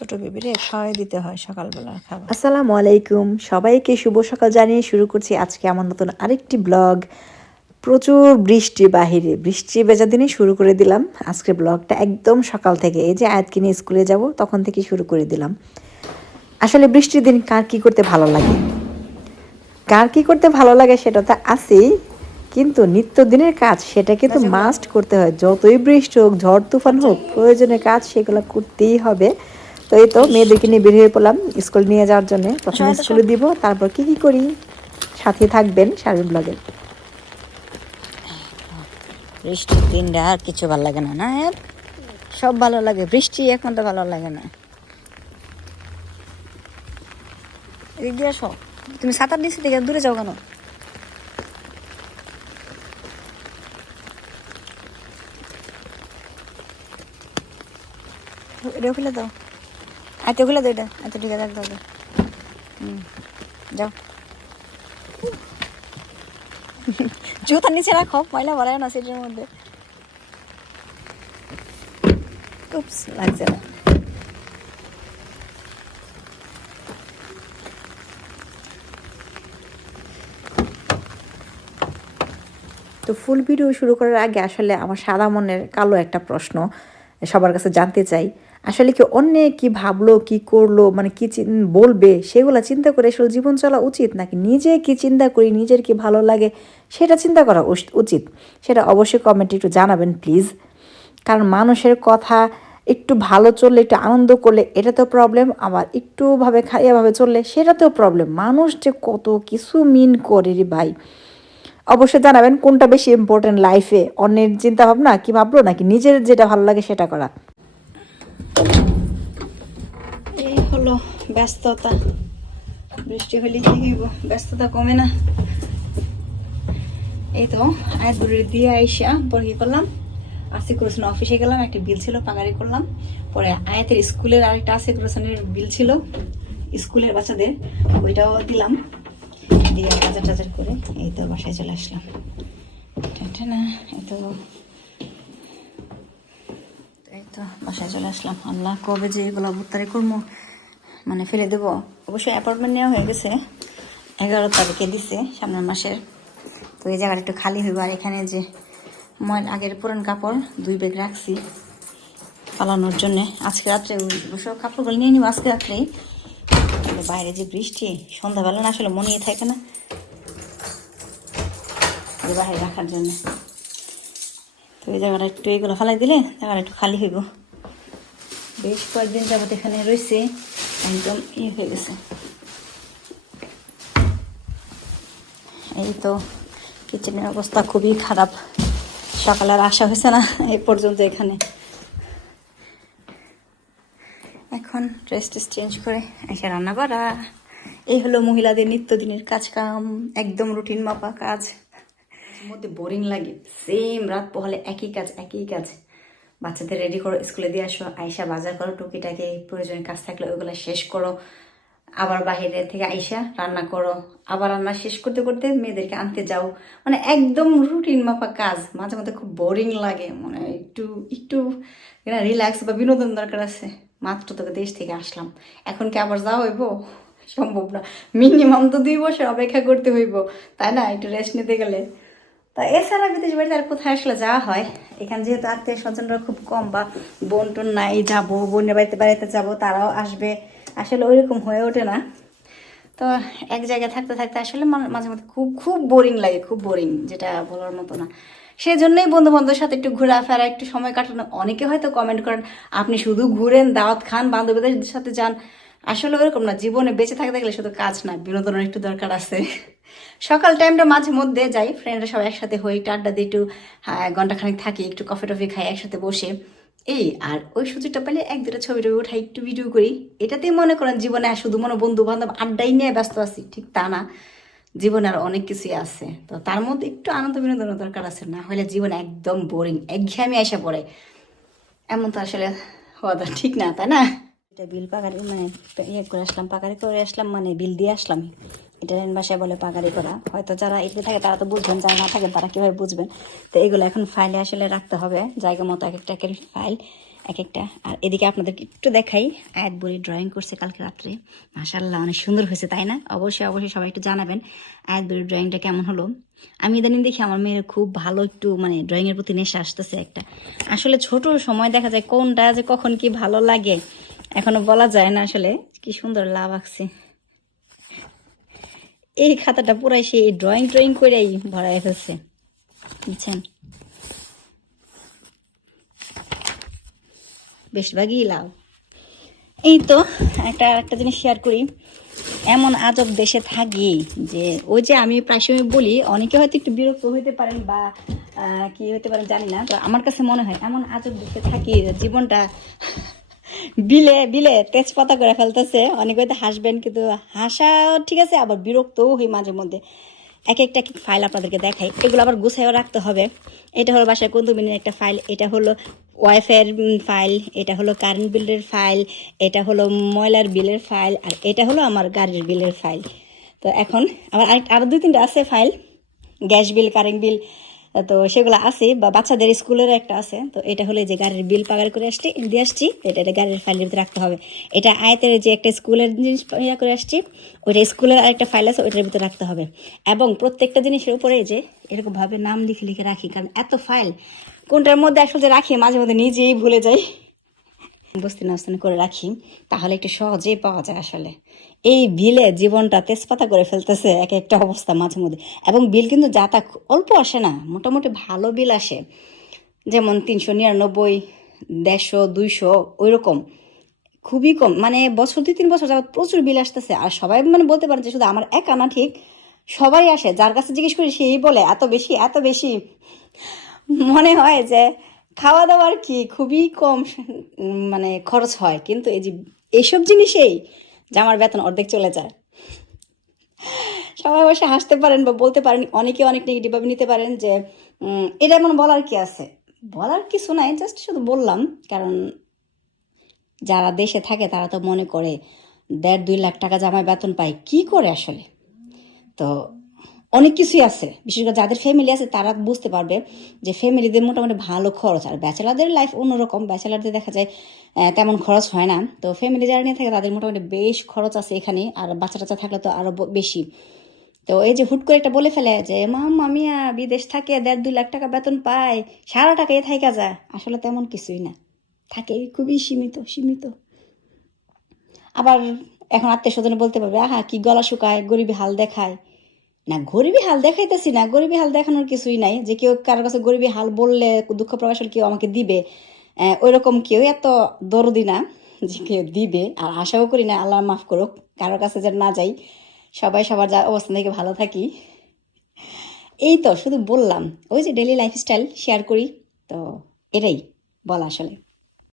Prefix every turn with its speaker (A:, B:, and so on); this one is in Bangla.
A: ছোট বেবিরে খাওয়াই দিতে হয় সকালবেলার খাবার।
B: আসসালামু আলাইকুম। সবাইকে শুভ সকাল জানিয়ে শুরু করছি আজকে আমার নতুন আরেকটি ব্লগ। প্রচুর বৃষ্টি বাহিরে বৃষ্টি ভেজা দিনে শুরু করে দিলাম। আজকের ব্লগটা একদম সকাল থেকে এই যে আয়াতকে নিয়ে স্কুলে যাব তখন থেকে শুরু করে দিলাম। আসলে বৃষ্টির দিন কার কি করতে ভালো লাগে? কার কি করতে ভালো লাগে সেটা তো আছেই কিন্তু নিত্যদিনের কাজ সেটা কিন্তু মাস্ট করতে হয়। যতই বৃষ্টি হোক ঝড় তুফান হোক প্রয়োজনের কাজ সেগুলো করতেই হবে। তো এই তো মেয়েদেরকে নিয়ে বের হয়ে পড়লাম স্কুল নিয়ে যাওয়ার জন্য। প্রথমে স্কুলে দিব তারপর কি কি করি? সাথে থাকবেন সারের ব্লগে।
A: বৃষ্টির দিনটা আর কিছু ভালো লাগে না না হ্যাঁ? সব ভালো লাগে বৃষ্টি এখন তো ভালো লাগে না। এদিক দিয়ে আসো। তুমি সাঁতার দিচ্ছি থেকে দূরে যাও কেন? এটা খুলে দাও। আয়তে খুলে একদম হুম, যাও। নিচে রাখো, ময়লা ভরায় না মধ্যে। উপস লাগছে না।
B: তো ফুল ভিডিও শুরু করার আগে আসলে আমার সাদা মনের কালো একটা প্রশ্ন সবার কাছে জানতে চাই। আসলে কি অন্যে কি ভাবলো, কি করল মানে কি বলবে, সেগুলো চিন্তা করে আসলে জীবন চলা উচিত নাকি নিজে কি চিন্তা করি, নিজের কি ভালো লাগে, সেটা চিন্তা করা উচিত। সেটা অবশ্যই কমেন্টে একটু জানাবেন প্লিজ কারণ মানুষের কথা একটু ভালো চললে, একটু আনন্দ করলে এটা তো প্রবলেম আবার একটু ভাবে খাইয়াভাবে চললে সেটা তো প্রবলেম মানুষ যে কত কিছু মিন করে রে ভাই। অবশ্যই জানাবেন কোনটা বেশি ইম্পর্টেন্ট লাইফে অন্যের চিন্তা ভাবনা কি ভাবলো নাকি নিজের যেটা ভালো লাগে সেটা করা।
A: এই হলো ব্যস্ততা। বৃষ্টি হলে কি ব্যস্ততা কমে না। এই তো আয়াত দিয়ে আইসা পরে কি করলাম আসি কুরসন অফিসে গেলাম, একটা বিল ছিল, পাগারি করলাম। পরে আয়াতের স্কুলের আরেকটা আসি কুরসনের বিল ছিল, স্কুলের বাচ্চাদের, ওইটাও দিলাম। দিয়ে বাজার টাজার করে এই তো বাসায় চলে আসলাম। এটা না, এই তো বাসায় চলে আসলাম। আল্লাহ কবে যে এগুলো ভুত্তারি করব মানে ফেলে দেবো। অবশ্যই অ্যাপার্টমেন্ট নেওয়া হয়ে গেছে। এগারো তারিখে দিছে, সামনের মাসের। তো এই জায়গাটা একটু খালি হইব। আর এখানে যে মই আগের পুরান কাপড়, দুই ব্যাগ রাখছি পালানোর জন্যে। আজকে রাত্রে ওই অবশ্য কাপড়গুলো নিয়ে নিব আজকে রাত্রেই। বাইরে যে বৃষ্টি, সন্ধ্যাবেলা না আসলে মনেই থাকে না। বাইরে রাখার জন্য। এই জায়গাটা একটু এগুলো ফালাই দিলে জায়গাটা একটু খালি হইব। বেশ কয়েকদিন যাবত এখানে রয়েছে একদম ইয়ে হয়ে গেছে। এই তো কিচেনের অবস্থা খুবই খারাপ। সকালে আর আসা হয়েছে না এই পর্যন্ত এখানে। এখন ড্রেস চেঞ্জ করে এসে রান্না করা। এই হলো মহিলাদের নিত্যদিনের কাজ কাম একদম রুটিন মাপা কাজ। মধ্যে বোরিং লাগে। সেম রাত পোহালে একই কাজ একই কাজ। বাচ্চাদের রেডি করো, স্কুলে দিয়ে আসো আইসা বাজার করো, টুকিটাকে প্রয়োজনীয় কাজ থাকলে ওইগুলো শেষ করো। আবার বাইরে থেকে আইসা রান্না করো। আবার রান্না শেষ করতে করতে মেয়েদেরকে আনতে যাও। মানে একদম রুটিন মাপা কাজ। মাঝে মধ্যে খুব বোরিং লাগে। মানে একটু একটু রিল্যাক্স বা বিনোদন দরকার আছে। মাত্র তোকে দেশ থেকে আসলাম। এখন কি আবার যাওয়া হইব? সম্ভব না। মিনিমাম তো দুই বছর অপেক্ষা করতে হইব। তাই না? একটু রেস্ট নিতে গেলে। তা এছাড়া বিদেশ বাড়িতে আর কোথায় আসলে যাওয়া হয়? এখানে যেহেতু আত্মীয় স্বজনরা খুব কম বা বোন টোন নাই, যাব, বোনের বাড়িতে বাড়িতে যাব, তারাও আসবে। আসলে ওইরকম হয়ে ওঠে না। তো এক জায়গায় থাকতে থাকতে আসলে মাঝে মধ্যে খুব খুব বোরিং লাগে, খুব বোরিং যেটা বলার মতো না। সেই জন্যই বন্ধু বান্ধবের সাথে একটু ঘোরাফেরা, একটু সময় কাটানো। অনেকে হয়তো কমেন্ট করেন, আপনি শুধু ঘুরেন, দাওয়াত খান, বান্ধবীদের সাথে যান। আসলে ওরকম না, জীবনে বেঁচে থাকতে গেলে শুধু কাজ না, বিনোদনের একটু দরকার আছে। সকাল টাইমটা মাঝে মধ্যে যাই ফ্রেন্ডরা সবাই একসাথে হই একটু আড্ডা দিই একটু হ্যাঁ, ঘন্টাখানেক থাকি একটু কফি টফি খাই একসাথে বসে। এই আর ওই সুযোগটা পেলে এক দুটো ছবি টবি উঠাই একটু ভিডিও করি। এটাতেই মনে করেন জীবনে শুধু মনে বন্ধু বান্ধব আড্ডাই নিয়ে ব্যস্ত আছি ঠিক তা না। জীবনে আর অনেক কিছুই আছে। তো তার মধ্যে একটু আনন্দ বিনোদনের দরকার আছে না হলে জীবন একদম বোরিং একঘেয়েমি এসে পড়ে। এমন তো আসলে হওয়া ঠিক না তাই না? এটা বিল পাকারি মানে ইয়ে করে আসলাম পাকারি করে আসলাম মানে বিল দিয়ে আসলাম। ইটালিয়ান ভাষায় বলে পাগাড়ি করা। হয়তো যারা এতে থাকে, তারা তো বুঝবেন, যারা না থাকেন, তারা কীভাবে বুঝবেন? তো এগুলো এখন ফাইলে আসলে রাখতে হবে, জায়গা মতো এক একটা এক ফাইল এক একটা। আর এদিকে আপনাদেরকে একটু দেখাই, আয়াত বড়ি ড্রয়িং করছে কালকে রাত্রে। মাসাল্লাহ অনেক সুন্দর হয়েছে, তাই না? অবশ্যই অবশ্যই সবাই একটু জানাবেন, আয়াত বড়ির ড্রয়িংটা কেমন হলো? আমি ইদানিং দেখি আমার মেয়ের খুব ভালো একটু মানে ড্রয়িংয়ের প্রতি নেশা আসতেছে একটা। আসলে ছোট সময় দেখা যায় কোনটা যে কখন কি ভালো লাগে, এখনও বলা যায় না আসলে। কি সুন্দর লাভ আঁকছে। এই খাতাটা পুরাই সে ড্রয়িং ড্রয়িং করেই ভরাই ফেলছে। বুঝছেন? বেশিরভাগই লাভ এই তো একটা একটা জিনিস শেয়ার করি। এমন আজব দেশে থাকি যে, ওই যে আমি প্রায় সময় বলি, অনেকে হয়তো একটু বিরক্ত হইতে পারেন বা কি হইতে পারেন জানি না, তো আমার কাছে মনে হয় এমন আজব দেশে থাকি জীবনটা বিলে বিলে তেজপাতা করে ফেলতেছে। অনেকে হয়তো হাসবেন, কিন্তু হাসাও ঠিক আছে, আবার বিরক্তও হই মাঝে মধ্যে। এক একটা এক ফাইল আপনাদেরকে দেখাই। এগুলো আবার গুছাইও রাখতে হবে। এটা হলো বাসায় কন্দুমিনের একটা ফাইল। এটা হলো ওয়াইফাইয়ের ফাইল। এটা হলো কারেন্ট বিলের ফাইল। এটা হলো ময়লার বিলের ফাইল। আর এটা হলো আমার গাড়ির বিলের ফাইল। তো এখন আবার আরেক আরও দুই তিনটা আছে file. Gas bill, current bill. তো সেগুলো আছে, বা বাচ্চাদের স্কুলের একটা আছে। তো এটা হলে যে গাড়ির বিল পাগার করে আসছি, দিয়ে আসছি, এটা এটা গাড়ির ফাইলের ভিতরে রাখতে হবে। এটা আয়তের যে একটা স্কুলের জিনিস ইয়া করে আসছি, ওইটা স্কুলের আরেকটা ফাইল আছে, ওইটার ভিতরে রাখতে হবে। এবং প্রত্যেকটা জিনিসের উপরে যে এরকমভাবে নাম লিখে লিখে রাখি, কারণ এত ফাইল কোনটার মধ্যে আসলে রাখি, মাঝে মধ্যে নিজেই ভুলে যাই। বস্তি নাস্তানি করে রাখি, তাহলে একটু সহজেই পাওয়া যায় আসলে। এই বিলে জীবনটা তেজপাতা করে ফেলতেছে এক একটা অবস্থা মাঝে মধ্যে। এবং বিল কিন্তু যা তা অল্প আসে না, মোটামুটি ভালো বিল আসে। যেমন তিনশো নিরানব্বই, দেড়শো, দুইশো ওই রকম খুবই কম মানে বছর দুই তিন বছর যাবত প্রচুর বিল আসতেছে। আর সবাই মানে বলতে পারে যে শুধু আমার একা না, ঠিক? সবাই আসে, যার কাছে জিজ্ঞেস করি সেই বলে, এত বেশি এত বেশি? মনে হয় যে খাওয়া দাওয়ার কি খুবই কম মানে খরচ হয়, কিন্তু এই যে এইসব জিনিসেই যে আমার বেতন অর্ধেক চলে যায়। সবাই বসে হাসতে পারেন বা বলতে পারেন, অনেকে অনেক নেগেটিভভাবে নিতে পারেন যে এটা এমন বলার কি আছে? বলার কিছু নাই জাস্ট শুধু বললাম, কারণ যারা দেশে থাকে তারা তো মনে করে, দেড় দুই লাখ টাকা জামায় বেতন পায়, কি করে আসলে? তো অনেক কিছুই আছে। বিশেষ করে যাদের ফ্যামিলি আছে, তারা বুঝতে পারবে যে ফ্যামিলিদের মোটামুটি ভালো খরচ। আর ব্যাচেলারদের লাইফ অন্যরকম। ব্যাচেলারদের দেখা যায় তেমন খরচ হয় না। তো ফ্যামিলি যারা নিয়ে থাকে, তাদের মোটামুটি বেশ খরচ আছে এখানে। আর বাচ্চা টাচ্চা থাকলে তো আরও বেশি। তো এই যে হুট করে একটা বলে ফেলে যে মাম মামিয়া বিদেশ থাকে, দেড় দুই লাখ টাকা বেতন পায়, সারা টাকা এ থাইকা যায়। আসলে তেমন কিছুই না। থাকে, খুবই সীমিত সীমিত। আবার এখন আত্মীয় স্বজনে বলতে পারবে, আহা, কি গলা শুকায়, গরিবী হাল দেখায়। না, গরিবী হাল দেখাইতেছি না, গরিবী হাল দেখানোর কিছুই নাই। যে কেউ কারোর কাছে গরিবী হাল বললে দুঃখ প্রকাশ কেউ আমাকে দিবে। ওই রকম কেউ এত দরদি না যে কেউ দিবে। আর আশাও করি না, আল্লাহ মাফ করুক, কারোর কাছে যেন না যাই। সবাই সবার যা অবস্থান থেকে ভালো থাকি। এই তো, শুধু বললাম, ওই যে ডেলি লাইফস্টাইল শেয়ার করি, তো এটাই বলা আসলে।